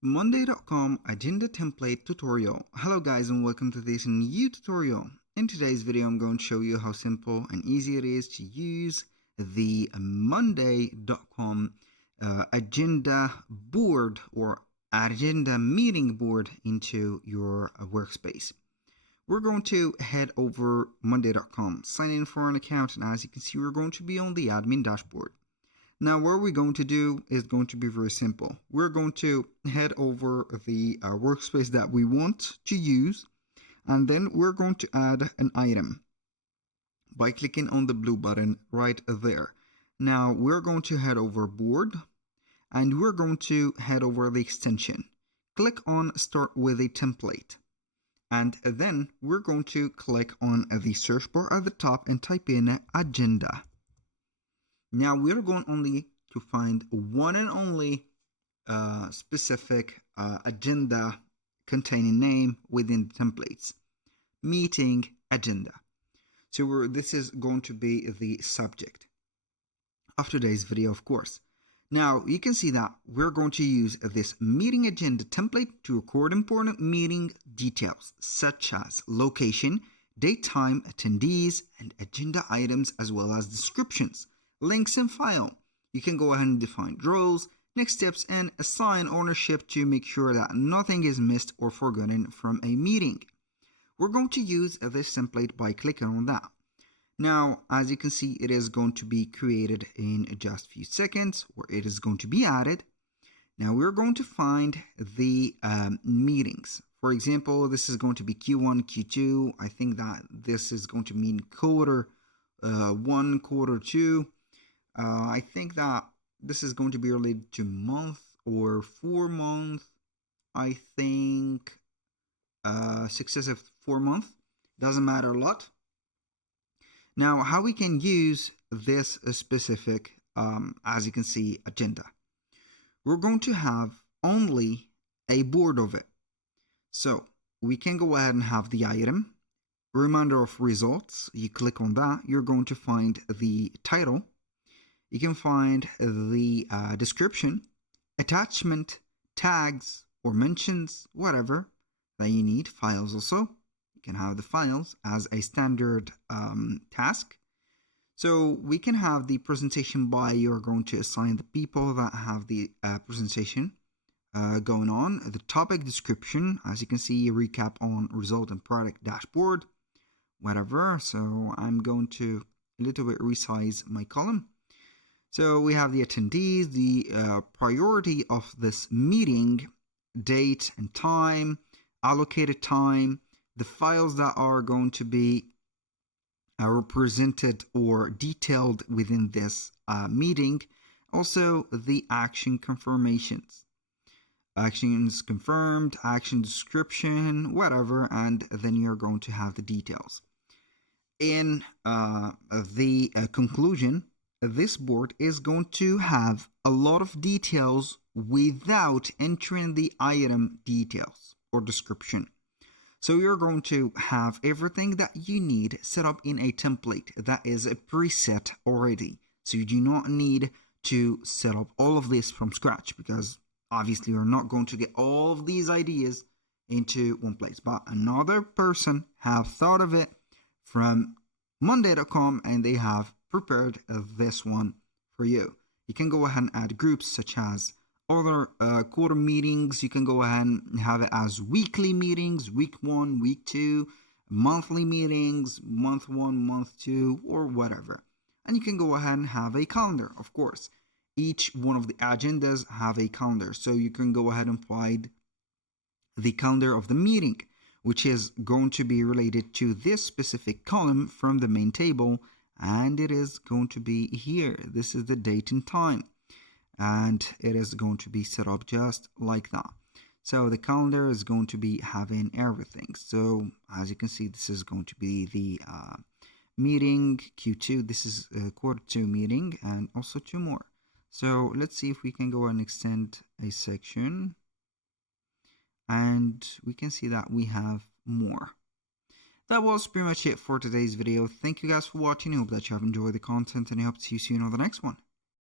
Monday.com agenda template tutorial. Hello guys and welcome to this new tutorial. In today's video I'm going to show you how simple and easy it is to use the Monday.com agenda board or agenda meeting board into your workspace. We're going to head over Monday.com, sign in for an account, and as you can see we're going to be on the admin dashboard. Now what we're going to do is going to be very simple. We're going to head over the workspace that we want to use, and then we're going to add an item by clicking on the blue button right there. Now we're going to head over board, and we're going to head over the extension. Click on start with a template, and then we're going to click on the search bar at the top and type in agenda. Now we're going only to find one and only specific agenda containing name within the templates, meeting agenda. So this is going to be the subject of today's video, of course. Now you can see that we're going to use this meeting agenda template to record important meeting details such as location, date, time, attendees, and agenda items, as well as descriptions, links, and file. You can go ahead and define roles, next steps, and assign ownership to make sure that nothing is missed or forgotten from a meeting. We're going to use this template by clicking on that. Now, as you can see, it is going to be created in just a few seconds, or it is going to be added. Now we're going to find the meetings. For example, this is going to be Q1, Q2. I think that this is going to mean quarter 1, quarter 2. I think that this is going to be related to month or 4 month. I think successive 4 month. Doesn't matter a lot. Now, how we can use this specific, as you can see, agenda. We're going to have only a board of it. So we can go ahead and have the item, reminder of results. You click on that. You're going to find the title. You can find the description, attachment, tags, or mentions, whatever that you need. Files also. You can have the files as a standard task. So we can have the presentation by, you're going to assign the people that have the presentation going on. The topic description, as you can see, recap on result and product dashboard, whatever. So I'm going to a little bit resize my column. So we have the attendees, the priority of this meeting, date and time, allocated time, the files that are going to be represented or detailed within this meeting, also the action confirmations. Actions confirmed, action description, whatever, and then you're going to have the details. In the conclusion, this board is going to have a lot of details without entering the item details or description. So you're going to have everything that you need set up in a template that is a preset already. So you do not need to set up all of this from scratch, because obviously you're not going to get all of these ideas into one place. But another person have thought of it from Monday.com and they have prepared this one for you. You can go ahead and add groups such as other quarter meetings. You can go ahead and have it as weekly meetings, week 1, week 2, monthly meetings, month 1, month 2, or whatever. And you can go ahead and have a calendar, of course. Each one of the agendas have a calendar. So you can go ahead and find the calendar of the meeting, which is going to be related to this specific column from the main table. And it is going to be here. This is the date and time. And it is going to be set up just like that. So the calendar is going to be having everything. So as you can see, this is going to be the meeting Q2. This is a quarter 2 meeting, and also 2 more. So let's see if we can go and extend a section. And we can see that we have more. That was pretty much it for today's video. Thank you guys for watching. I hope that you have enjoyed the content, and I hope to see you soon on the next one.